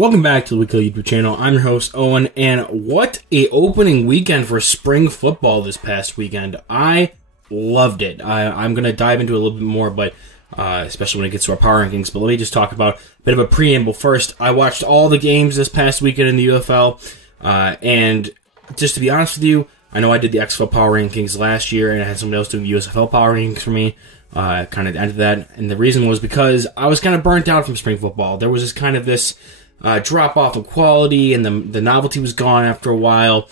Welcome back to the weekly YouTube channel. I'm your host, Owen, and what a opening weekend for spring football this past weekend. I loved it. I'm going to dive into it a little bit more, but especially when it gets to our power rankings. But let me just talk about a bit of a preamble first. I watched all the games this past weekend in the UFL, and just to be honest with you, I know I did the XFL power rankings last year, and I had someone else doing the USFL power rankings for me. Kind of ended that, and the reason was because I was kind of burnt out from spring football. There was this drop off of quality, and the novelty was gone after a while,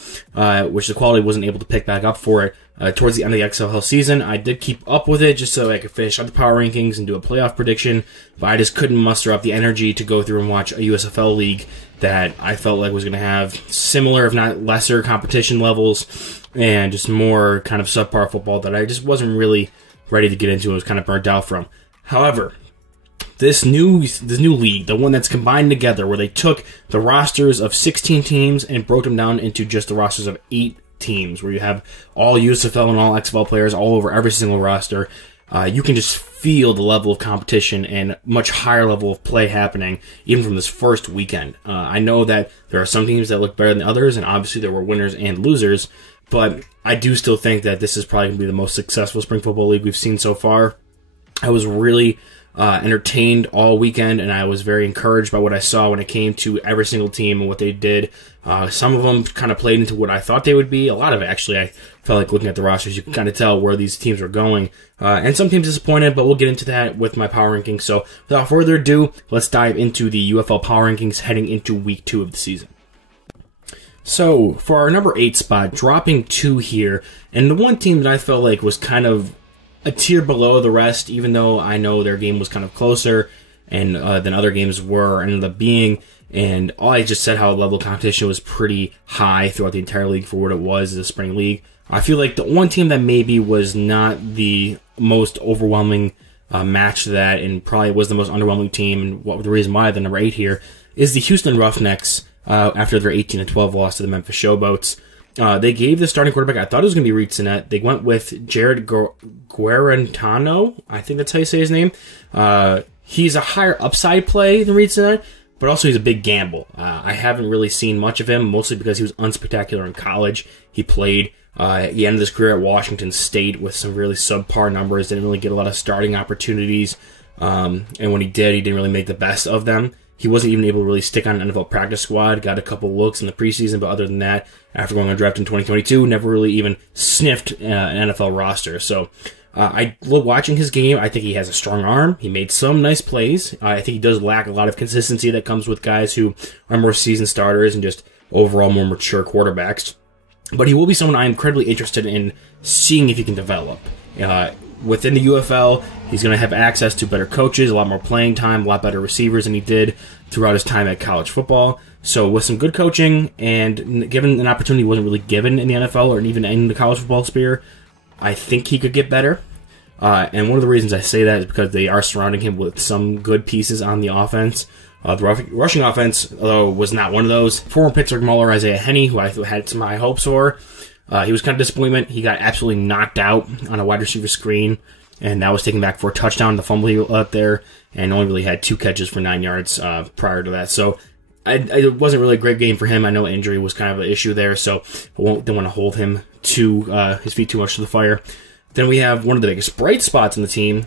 which the quality wasn't able to pick back up for it. Towards the end of the XFL season, I did keep up with it just so I could finish out the power rankings and do a playoff prediction, but I just couldn't muster up the energy to go through and watch a USFL league that I felt like was going to have similar, if not lesser, competition levels, and just more kind of subpar football that I just wasn't really ready to get into and was kind of burnt out from. However, this new league, the one that's combined together, where they took the rosters of 16 teams and broke them down into just the rosters of 8 teams, where you have all USFL and all XFL players all over every single roster, you can just feel the level of competition and much higher level of play happening even from this first weekend. I know that there are some teams that look better than others, and obviously there were winners and losers, but I do still think that this is probably going to be the most successful spring football league we've seen so far. I was really entertained all weekend, and I was very encouraged by what I saw when it came to every single team and what they did. Some of them kind of played into what I thought they would be. A lot of it, actually, I felt like looking at the rosters, you can kind of tell where these teams were going. And some teams disappointed, but we'll get into that with my power rankings. So without further ado, let's dive into the UFL power rankings heading into week 2 of the season. So for our number 8 spot, dropping 2 here, and the one team that I felt like was kind of a tier below the rest, even though I know their game was kind of closer and than other games were, ended up being. And all I just said, how the level of competition was pretty high throughout the entire league for what it was as a spring league. I feel like the one team that maybe was not the most overwhelming match to that, and probably was the most underwhelming team, and what the reason why the number 8 here is the Houston Roughnecks after their 18-12 loss to the Memphis Showboats. They gave the starting quarterback, I thought it was going to be Reed Sinnett. They went with Jared Guarantano. I think that's how you say his name. He's a higher upside play than Reed Sinnett, but also he's a big gamble. I haven't really seen much of him, mostly because he was unspectacular in college. He played, he ended his career at Washington State with some really subpar numbers, didn't really get a lot of starting opportunities, and when he did, he didn't really make the best of them. He wasn't even able to really stick on an NFL practice squad, got a couple looks in the preseason, but other than that, after going on draft in 2022, never really even sniffed an NFL roster. So I love watching his game. I think he has a strong arm. He made some nice plays. I think he does lack a lot of consistency that comes with guys who are more seasoned starters and just overall more mature quarterbacks. But he will be someone I'm incredibly interested in seeing if he can develop. Within the UFL, he's going to have access to better coaches, a lot more playing time, a lot better receivers than he did throughout his time at college football. So with some good coaching and given an opportunity he wasn't really given in the NFL or even in the college football sphere, I think he could get better. And one of the reasons I say that is because they are surrounding him with some good pieces on the offense. The rushing offense, though, was not one of those. Former Pittsburgh Mauler Isaiah Henney, who I had some high hopes for, he was kind of disappointment. He got absolutely knocked out on a wide receiver screen, and that was taken back for a touchdown. The fumble he up there, and only really had 2 catches for 9 yards prior to that. So it wasn't really a great game for him. I know injury was kind of an issue there, so I didn't want to hold him to his feet too much to the fire. Then we have one of the biggest bright spots in the team,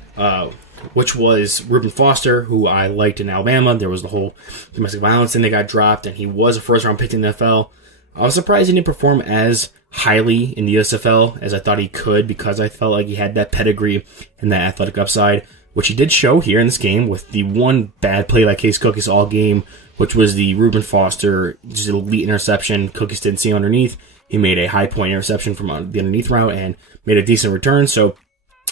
which was Reuben Foster, who I liked in Alabama. There was the whole domestic violence thing that got dropped, and he was a first-round pick in the NFL. I was surprised he didn't perform as highly in the USFL as I thought he could, because I felt like he had that pedigree and that athletic upside, which he did show here in this game with the one bad play by Case Cookus all game, which was the Reuben Foster just elite interception. Cookus didn't see underneath. He made a high point interception from the underneath route and made a decent return. So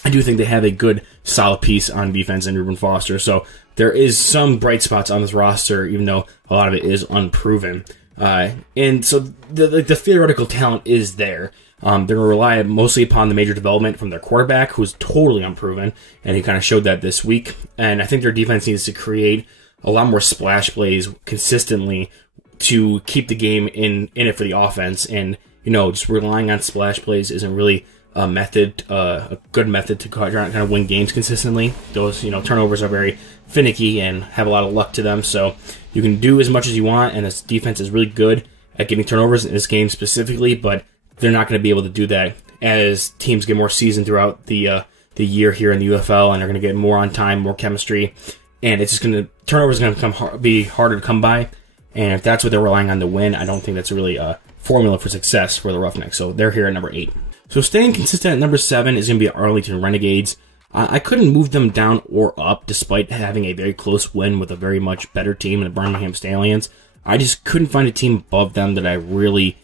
I do think they have a good, solid piece on defense in Reuben Foster. So there is some bright spots on this roster, even though a lot of it is unproven. And so the theoretical talent is there. They're going to rely mostly upon the major development from their quarterback, who's totally unproven, and he kind of showed that this week. And I think their defense needs to create a lot more splash plays consistently to keep the game in it for the offense. And, just relying on splash plays isn't really a good method to kind of win games consistently. Those, turnovers are very finicky and have a lot of luck to them. So you can do as much as you want, and this defense is really good at getting turnovers in this game specifically, but they're not going to be able to do that as teams get more seasoned throughout the year here in the UFL, and they're going to get more on time, more chemistry, and it's just going to turnovers are going to be harder to come by. And if that's what they're relying on to win, I don't think that's really a formula for success for the Roughnecks. So they're here at number 8. So staying consistent at number 7 is going to be Arlington Renegades. I couldn't move them down or up despite having a very close win with a very much better team in the Birmingham Stallions. I just couldn't find a team above them that I really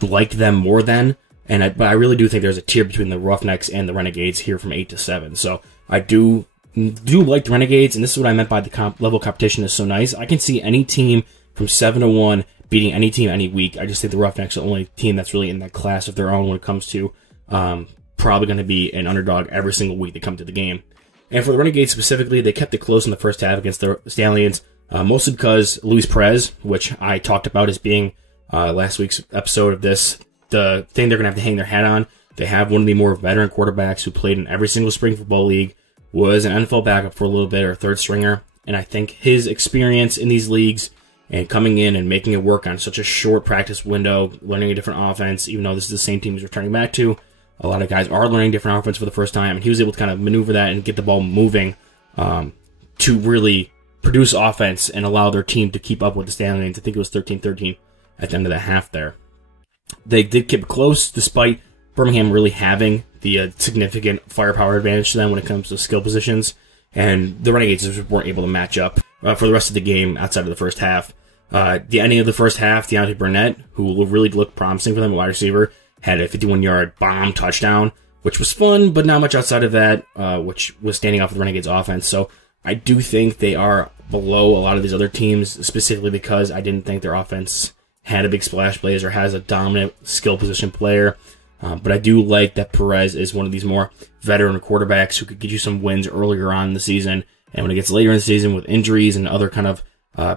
liked them more than. But I really do think there's a tier between the Roughnecks and the Renegades here from 8 to 7. So I do like the Renegades, and this is what I meant by the level competition is so nice. I can see any team from 7 to 1 beating any team any week. I just think the Roughnecks are the only team that's really in that class of their own when it comes to probably going to be an underdog every single week they come to the game. And for the Renegades specifically, they kept it close in the first half against the Stallions, mostly because Luis Perez, which I talked about as being last week's episode of this, the thing they're going to have to hang their hat on. They have one of the more veteran quarterbacks who played in every single spring football league, was an NFL backup for a little bit or third stringer, and I think his experience in these leagues and coming in and making it work on such a short practice window, learning a different offense, even though this is the same team he's returning back to, a lot of guys are learning different offense for the first time, and he was able to kind of maneuver that and get the ball moving to really produce offense and allow their team to keep up with the Stallions. I think it was 13-13 at the end of the half there. They did keep it close despite Birmingham really having the significant firepower advantage to them when it comes to skill positions, and the Renegades just weren't able to match up for the rest of the game outside of the first half. The ending of the first half, Deontay Burnett, who really looked promising for them, a wide receiver, had a 51-yard bomb touchdown, which was fun, but not much outside of that, which was standing off the Renegades offense. So I do think they are below a lot of these other teams, specifically because I didn't think their offense had a big splash plays or has a dominant skill position player. But I do like that Perez is one of these more veteran quarterbacks who could get you some wins earlier on in the season. And when it gets later in the season with injuries and other kind of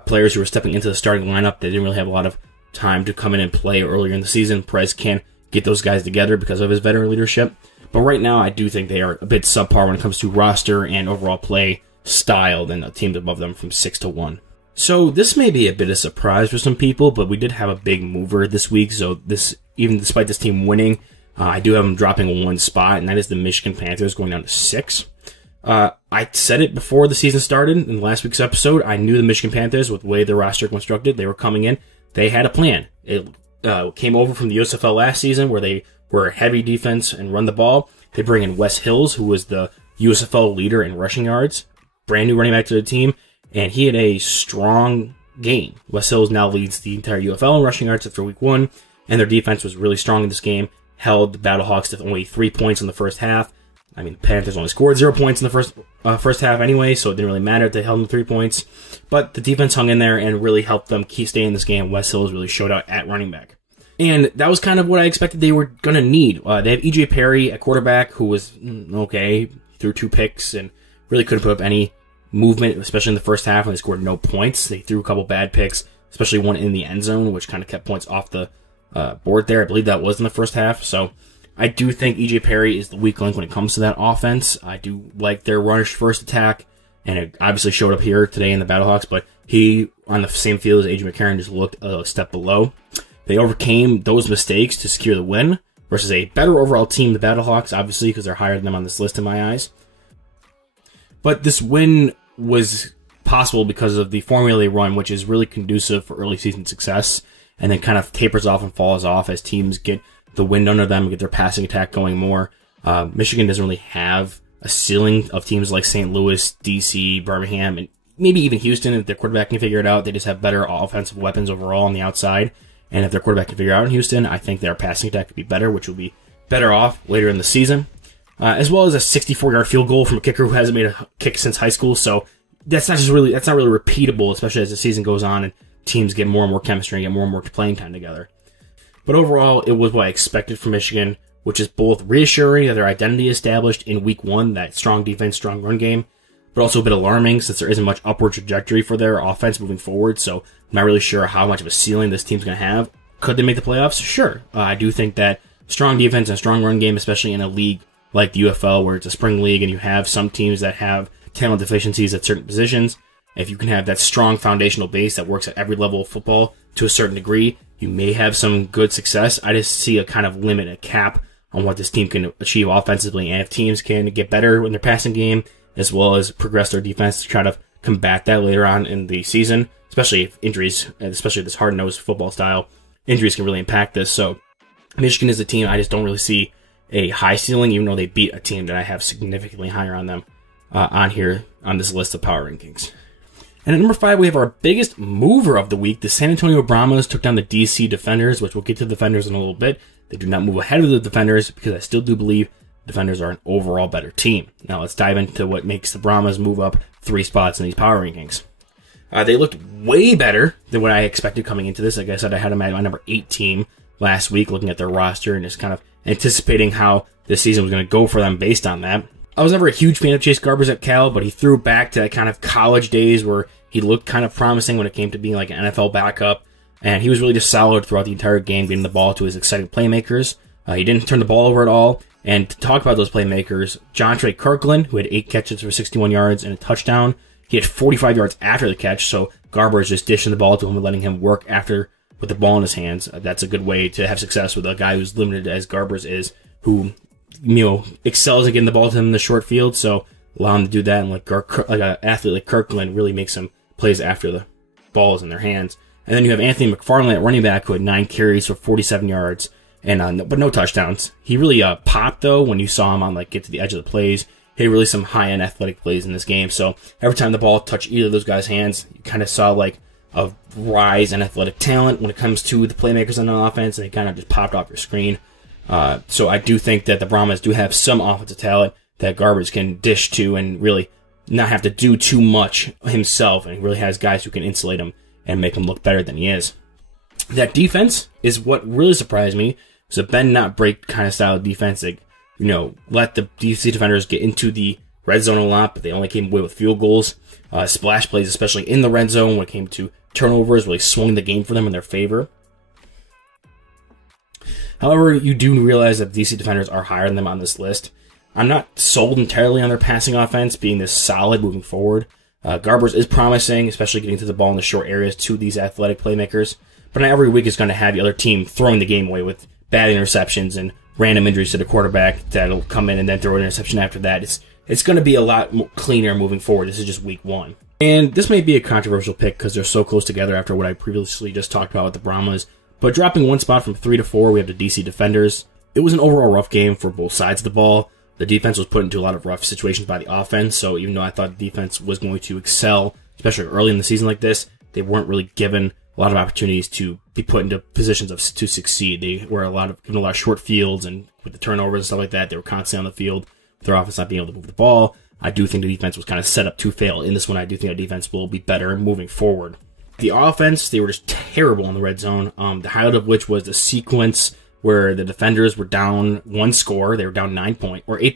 players who are stepping into the starting lineup, they didn't really have a lot of time to come in and play earlier in the season. Perez can get those guys together because of his veteran leadership. But right now, I do think they are a bit subpar when it comes to roster and overall play style than the teams above them from 6 to 1. So this may be a bit of a surprise for some people, but we did have a big mover this week. So this, even despite this team winning, I do have them dropping one spot, and that is the Michigan Panthers going down to 6. I said it before the season started in last week's episode. I knew the Michigan Panthers, with the way their roster constructed, they were coming in. They had a plan. It came over from the UFL last season, where they were heavy defense and run the ball. They bring in Wes Hills, who was the USFL leader in rushing yards, brand new running back to the team, and he had a strong game. Wes Hills now leads the entire UFL in rushing yards after week 1, and their defense was really strong in this game, held the Battlehawks to only 3 points in the first half. I mean, the Panthers only scored 0 points in the first half anyway, so it didn't really matter if they held them 3 points. But the defense hung in there and really helped them keep staying in this game. Wes Hills really showed out at running back. And that was kind of what I expected they were going to need. They have E.J. Perry at quarterback, who was okay, threw 2 picks and really couldn't put up any movement, especially in the first half when they scored no points. They threw a couple bad picks, especially one in the end zone, which kind of kept points off the board there. I believe that was in the first half. So I do think E.J. Perry is the weak link when it comes to that offense. I do like their rush first attack, and it obviously showed up here today in the Battlehawks, but he, on the same field as A.J. McCarron, just looked a step below. They overcame those mistakes to secure the win versus a better overall team, the Battlehawks, obviously, because they're higher than them on this list in my eyes. But this win was possible because of the formula they run, which is really conducive for early season success, and then kind of tapers off and falls off as teams get the wind under them and get their passing attack going more. Michigan doesn't really have a ceiling of teams like St. Louis, DC, Birmingham, and maybe even Houston. If their quarterback can figure it out, they just have better offensive weapons overall on the outside. And if their quarterback can figure it out in Houston, I think their passing attack could be better, which will be better off later in the season. As well as a 64-yard field goal from a kicker who hasn't made a kick since high school. So that's not really repeatable, especially as the season goes on and teams get more and more chemistry and get more and more playing time together. But overall, it was what I expected from Michigan, which is both reassuring that their identity established in week 1, that strong defense, strong run game, but also a bit alarming since there isn't much upward trajectory for their offense moving forward. So I'm not really sure how much of a ceiling this team's going to have. Could they make the playoffs? Sure. I do think that strong defense and strong run game, especially in a league like the UFL where it's a spring league and you have some teams that have talent deficiencies at certain positions. If you can have that strong foundational base that works at every level of football to a certain degree, you may have some good success. I just see a kind of limit, a cap on what this team can achieve offensively. And if teams can get better in their passing game, as well as progress their defense to try to combat that later on in the season, especially if injuries, especially this hard-nosed football style, injuries can really impact this. So Michigan is a team I just don't really see a high ceiling, even though they beat a team that I have significantly higher on them on here on this list of power rankings. And at number 5, we have our biggest mover of the week. The San Antonio Brahmas took down the DC Defenders, which we'll get to the Defenders in a little bit. They do not move ahead of the Defenders because I still do believe Defenders are an overall better team. Now let's dive into what makes the Brahmas move up 3 spots in these power rankings. They looked way better than what I expected coming into this. Like I said, I had them at my number 8 team last week, looking at their roster and just kind of anticipating how this season was going to go for them based on that. I was never a huge fan of Chase Garbers at Cal, but he threw back to that kind of college days where he looked kind of promising when it came to being like an NFL backup, and he was really just solid throughout the entire game, getting the ball to his exciting playmakers. He didn't turn the ball over at all, and to talk about those playmakers, Jontre Kirkland, who had 8 catches for 61 yards and a touchdown, he had 45 yards after the catch, so Garbers just dishing the ball to him and letting him work after with the ball in his hands. That's a good way to have success with a guy who's limited as Garbers is, who excels at getting the ball to him in the short field, so allow him to do that, and like an athlete like Kirkland really makes some plays after the ball is in their hands. And then you have Anthony McFarland at running back, who had 9 carries for 47 yards, and but no touchdowns. He really popped, though, when you saw him on get to the edge of the plays. He had really some high-end athletic plays in this game, so every time the ball touched either of those guys' hands, you kind of saw a rise in athletic talent when it comes to the playmakers on the offense, and they kind of just popped off your screen. So I do think that the Brahmas do have some offensive talent that Garbers can dish to and really not have to do too much himself, and he really has guys who can insulate him and make him look better than he is. That defense is what really surprised me. It's a bend not break kind of style of defense. Let the DC Defenders get into the red zone a lot, but they only came away with field goals. Splash plays, especially in the red zone when it came to turnovers, really swung the game for them in their favor. However, you do realize that the DC Defenders are higher than them on this list. I'm not sold entirely on their passing offense being this solid moving forward. Garbers is promising, especially getting to the ball in the short areas to these athletic playmakers. But not every week is going to have the other team throwing the game away with bad interceptions and random injuries to the quarterback that'll come in and then throw an interception after that. It's going to be a lot more cleaner moving forward. This is just week 1. And this may be a controversial pick because they're so close together after what I previously just talked about with the Brahmas. But dropping 1 spot from 3 to 4, we have the DC Defenders. It was an overall rough game for both sides of the ball. The defense was put into a lot of rough situations by the offense, so even though I thought the defense was going to excel, especially early in the season like this, they weren't really given a lot of opportunities to be put into positions to succeed. They were given a lot of short fields, and with the turnovers and stuff like that, they were constantly on the field, with their offense not being able to move the ball. I do think the defense was kind of set up to fail. In this one, I do think the defense will be better moving forward. The offense, they were just terrible in the red zone, the highlight of which was the sequence where the defenders were down 1 score. They were down 8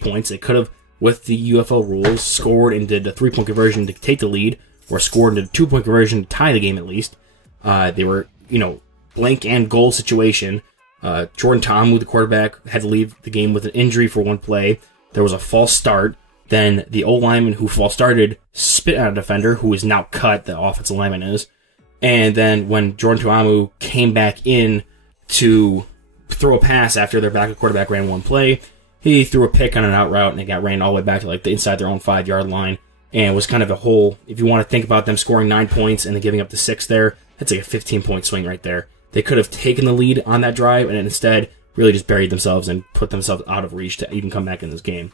points. They could have, with the UFL rules, scored and did a 3-point conversion to take the lead, or scored and did a 2-point conversion to tie the game at least. They were, blank and goal situation. Jordan Ta'amu, the quarterback, had to leave the game with an injury for 1 play. There was a false start. Then the O-lineman who false started spit on a defender who is now cut, the offensive lineman is. And then when Jordan Ta'amu came back in to throw a pass after their backup quarterback ran 1 play, he threw a pick on an out route and it got ran all the way back to the inside their own 5-yard line. And it was kind of a whole, if you want to think about them scoring 9 points and then giving up the 6 there, that's like a 15-point swing right there. They could have taken the lead on that drive and instead really just buried themselves and put themselves out of reach to even come back in this game.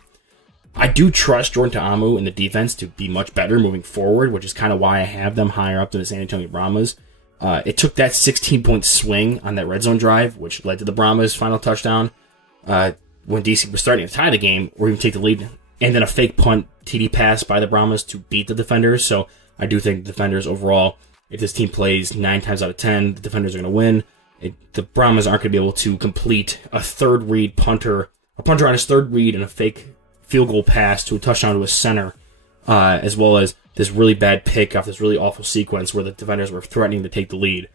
I do trust Jordan Ta'amu in the defense to be much better moving forward, which is kind of why I have them higher up than the San Antonio Brahmas. It took that 16-point swing on that red zone drive, which led to the Brahmas' final touchdown, when DC was starting to tie the game or even take the lead, and then a fake punt TD pass by the Brahmas to beat the defenders. So I do think the defenders overall, if this team plays 9 times out of 10, the defenders are going to win. The Brahmas aren't going to be able to complete a punter on his third read and a fake field goal pass to a touchdown to a center, as well as this really bad pick off this really awful sequence where the defenders were threatening to take the lead.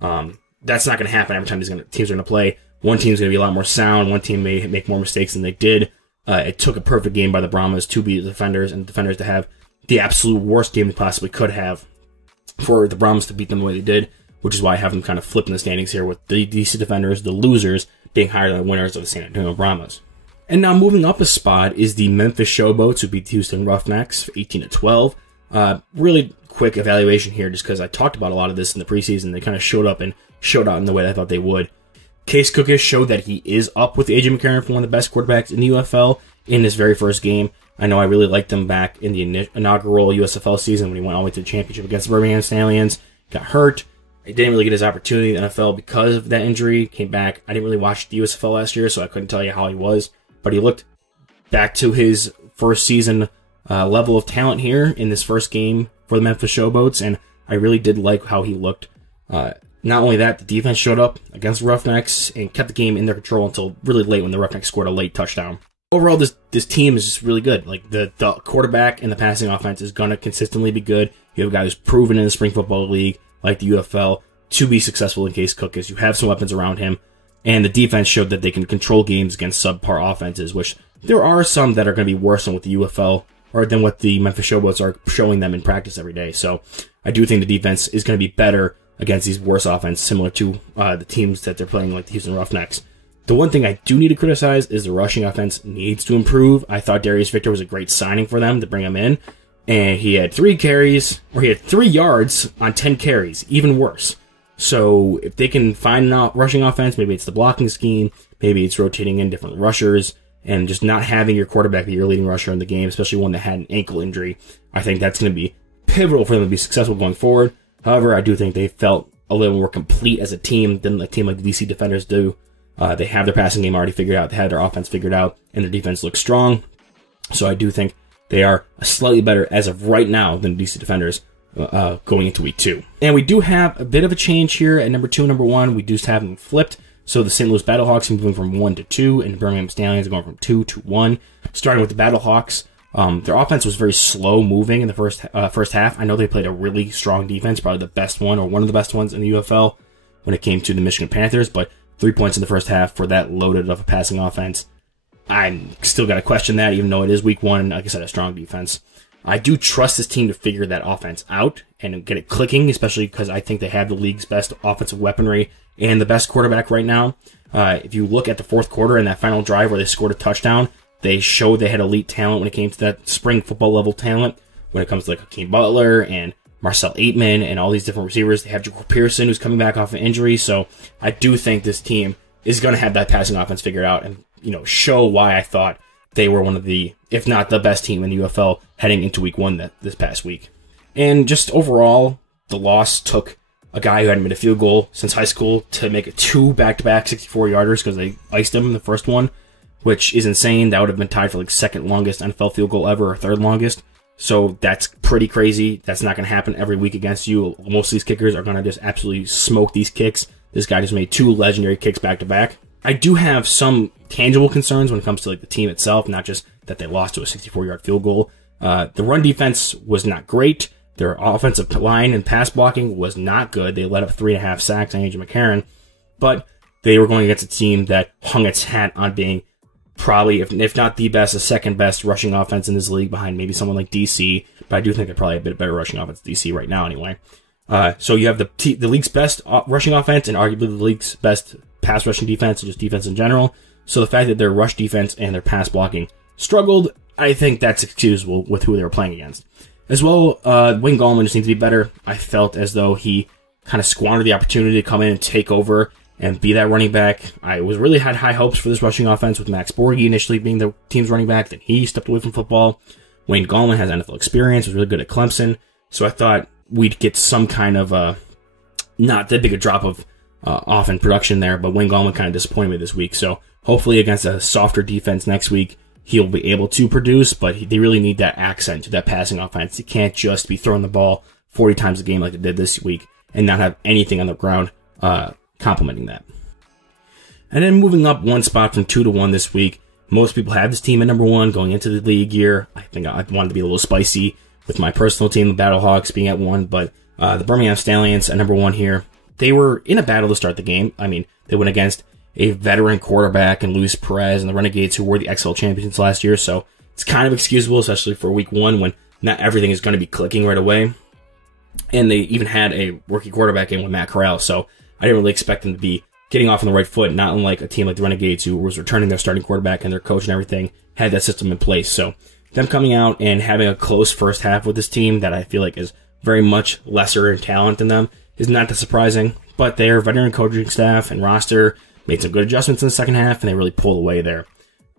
That's not going to happen every time teams are going to play. One team's going to be a lot more sound. One team may make more mistakes than they did. It took a perfect game by the Brahmas to beat the defenders and the defenders to have the absolute worst game they possibly could have for the Brahmas to beat them the way they did, which is why I have them kind of flipping the standings here with the DC Defenders, the losers, being higher than the winners of the San Antonio Brahmas. And now moving up a spot is the Memphis Showboats, who beat the Houston Roughnecks 18-12. Really quick evaluation here, just because I talked about a lot of this in the preseason. They kind of showed up and showed out in the way I thought they would. Case Cookish showed that he is up with AJ McCarron for one of the best quarterbacks in the UFL in his very first game. I know I really liked him back in the inaugural USFL season when he went all the way to the championship against the Birmingham Stallions. Got hurt. He didn't really get his opportunity in the NFL because of that injury. Came back. I didn't really watch the USFL last year, so I couldn't tell you how he was. But he looked back to his first season level of talent here in this first game for the Memphis Showboats, and I really did like how he looked. Not only that, the defense showed up against the Roughnecks and kept the game in their control until really late when the Roughnecks scored a late touchdown. Overall, this team is just really good. Like the quarterback and the passing offense is going to consistently be good. You have a guy who's proven in the Spring Football League, like the UFL, to be successful in Case Cookish. You have some weapons around him, and the defense showed that they can control games against subpar offenses, which there are some that are going to be worse than what the UFL or than what the Memphis Showboats are showing them in practice every day. So I do think the defense is going to be better against these worse offenses, similar to the teams that they're playing, like the Houston Roughnecks. The one thing I do need to criticize is the rushing offense needs to improve. I thought Darius Victor was a great signing for them to bring him in, and he had 3 yards on 10 carries, even worse. So if they can find a rushing offense, maybe it's the blocking scheme, maybe it's rotating in different rushers, and just not having your quarterback be your leading rusher in the game, especially one that had an ankle injury, I think that's going to be pivotal for them to be successful going forward. However, I do think they felt a little more complete as a team than a team like the DC Defenders do. They have their passing game already figured out, they have their offense figured out, and their defense looks strong. So I do think they are slightly better as of right now than DC Defenders going into week 2. And we do have a bit of a change here at number 2 and number 1. We do have them flipped. So the St. Louis Battlehawks are moving from 1 to 2, and the Birmingham Stallions are going from 2 to 1. Starting with the Battlehawks, their offense was very slow moving in the first half. I know they played a really strong defense, probably the best one or one of the best ones in the UFL when it came to the Michigan Panthers, but 3 points in the first half for that loaded of a passing offense. I'm still got to question that, even though it is week 1, and like I said, a strong defense. I do trust this team to figure that offense out and get it clicking, especially because I think they have the league's best offensive weaponry and the best quarterback right now. If you look at the fourth quarter and that final drive where they scored a touchdown, they showed they had elite talent when it came to that spring football level talent. When it comes to like Hakeem Butler and Marcel Aitman and all these different receivers, they have Jacob Pearson who's coming back off an injury. So I do think this team is going to have that passing offense figured out and, show why I thought they were one of the, if not the best team in the UFL heading into week 1 this past week. And just overall, the loss took a guy who hadn't made a field goal since high school to make it 2 back-to-back 64-yarders because they iced him in the first one, which is insane. That would have been tied for like second longest NFL field goal ever or third longest. So that's pretty crazy. That's not going to happen every week against you. Most of these kickers are going to just absolutely smoke these kicks. This guy just made 2 legendary kicks back-to-back. I do have some tangible concerns when it comes to like the team itself, not just that they lost to a 64-yard field goal. The run defense was not great. Their offensive line and pass blocking was not good. They let up 3.5 sacks on AJ McCarron, but they were going against a team that hung its hat on being probably, if not the best, the second best rushing offense in this league behind maybe someone like DC, but I do think they're probably a bit better rushing offense than DC right now anyway. So you have the league's best rushing offense and arguably the league's best pass rushing defense and just defense in general. So the fact that their rush defense and their pass blocking struggled, I think that's excusable with who they were playing against. As well, Wayne Gallman just needs to be better. I felt as though he kind of squandered the opportunity to come in and take over and be that running back. I really had high hopes for this rushing offense with Max Borghi initially being the team's running back. Then he stepped away from football. Wayne Gallman has NFL experience, was really good at Clemson. So I thought we'd get some kind of, not that big a drop of off in production there, but Wayne Gallman kind of disappointed me this week. So hopefully against a softer defense next week, he'll be able to produce, but they really need that accent to that passing offense. He can't just be throwing the ball 40 times a game like they did this week and not have anything on the ground complementing that. And then moving up one spot from 2 to 1 this week, most people have this team at number 1 going into the league year. I think I wanted to be a little spicy with my personal team, the Battlehawks, being at 1, but the Birmingham Stallions at number 1 here. They were in a battle to start the game. I mean, they went against a veteran quarterback and Luis Perez and the Renegades, who were the XL champions last year. So it's kind of excusable, especially for week 1 when not everything is going to be clicking right away. And they even had a rookie quarterback in with Matt Corral, so I didn't really expect them to be getting off on the right foot, not unlike a team like the Renegades, who was returning their starting quarterback and their coach and everything, had that system in place. So them coming out and having a close first half with this team that I feel like is very much lesser in talent than them is not that surprising, but their veteran coaching staff and roster made some good adjustments in the second half, and they really pulled away there.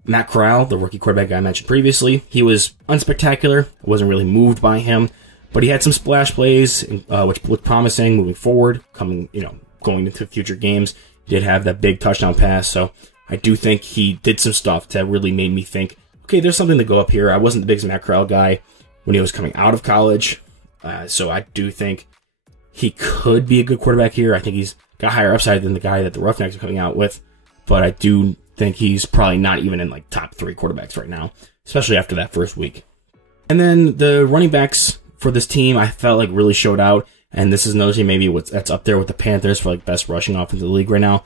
Matt Corral, the rookie quarterback I mentioned previously, he was unspectacular. I wasn't really moved by him, but he had some splash plays, which looked promising moving forward, going into future games. He did have that big touchdown pass, so I do think he did some stuff that really made me think, okay, there's something to go up here. I wasn't the biggest Matt Corral guy when he was coming out of college, so I do think he could be a good quarterback here. I think he's got higher upside than the guy that the Roughnecks are coming out with, but I do think he's probably not even in like top 3 quarterbacks right now, especially after that first week. And then the running backs for this team, I felt like really showed out, and this is another team maybe that's up there with the Panthers for like best rushing offense in the league right now.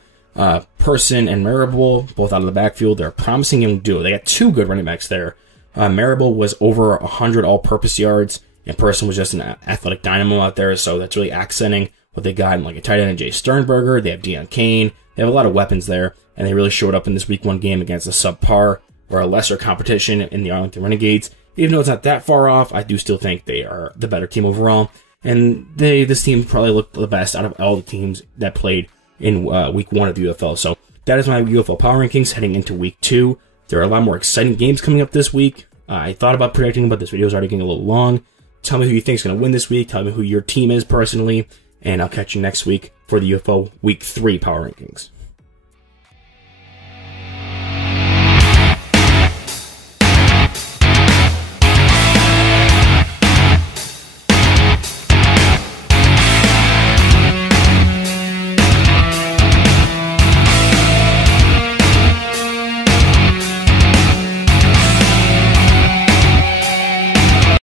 Person and Marable, both out of the backfield, they're a promising young duo. They got 2 good running backs there. Marable was over 100 all-purpose yards, and Person was just an athletic dynamo out there, so that's really accenting what they got in like a tight end, Jay Sternberger. They have Deion Kane. They have a lot of weapons there, and they really showed up in this week 1 game against a subpar or a lesser competition in the Arlington Renegades. Even though it's not that far off, I do still think they are the better team overall, and this team probably looked the best out of all the teams that played in week 1 of the UFL. So that is my UFL power rankings heading into week 2. There are a lot more exciting games coming up this week. I thought about predicting, but this video is already getting a little long. Tell me who you think is going to win this week. Tell me who your team is personally, and I'll catch you next week for the UFL week 3 power rankings.